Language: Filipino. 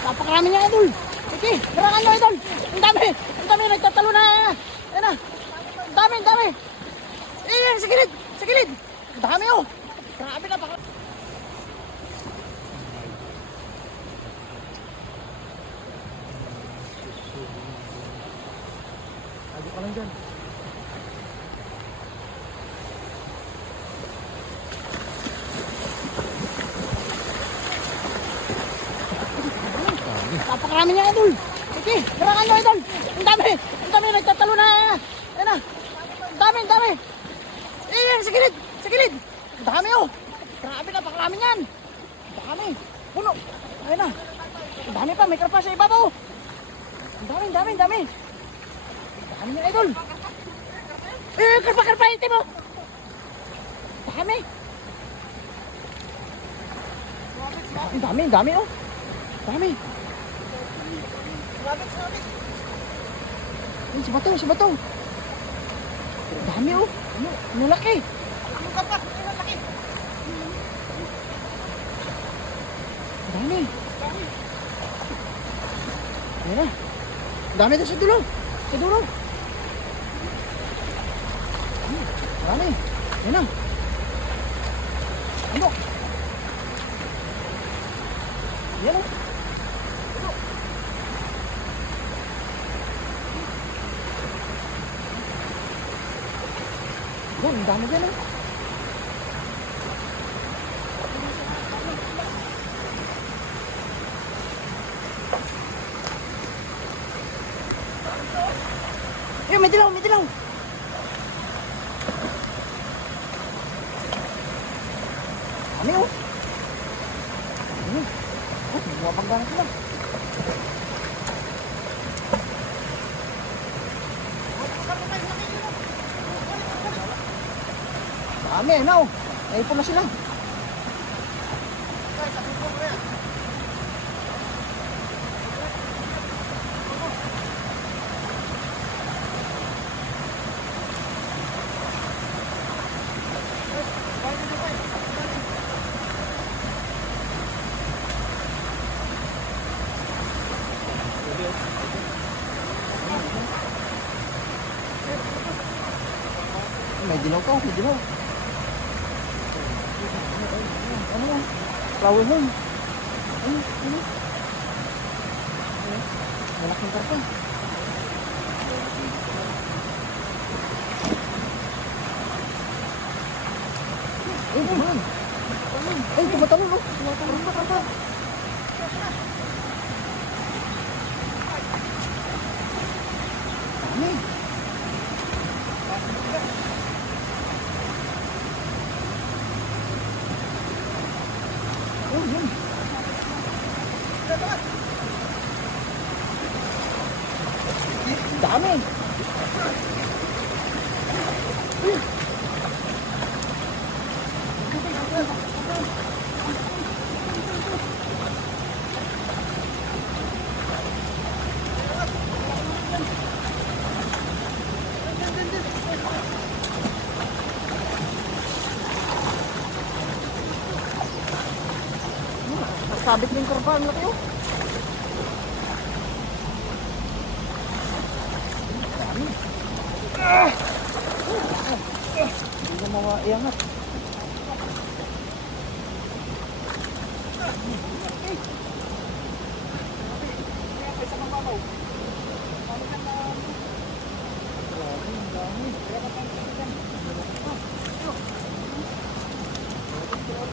Napakarami niya, idol. Sige, larangan nyo, idol. Ang dami, nagtatalo na. Ayan na. Ang dami. Eh, sa gilid. Ang dami, oh. Grabe, napakarami. Lagi ka lang dyan. Napakarami niya, idol. Sige, larangan nyo, idol. Ang dami, nagtatalo na. Ayan na. Ang dami. Eh, sa gilid. Ang dami, oh. Grabe, napakarami niyan. Ang dami. Puno. Ayan na. Ang dami pa, may karpa sa ibabaw. Ang dami. Ang dami niya, idol. Eh, karpa, itim, oh. Ang dami, oh. Dami. Ay, si Bato. Dami, oh. Ano laki? Ang kapat, ang laki. Dami. Ayan na. Dami ito sa dulo. Dami. Ayan na. Ano? Ayan o. Ayan, ang dami dyan o. Ayan, may dilaw. Dami o. Mabangga na sila. Dami, no? Naipon na sila. May dilaw ka, may dilaw. Ano yan? Flower horn. Ano? Malaking karpa. Ay, tumatalon, oh. Karpa. Dami. Oh, yun. Dami. Sabit ng karpa, ang laki, oh. Hindi na mawaiangat. Sa mababaw.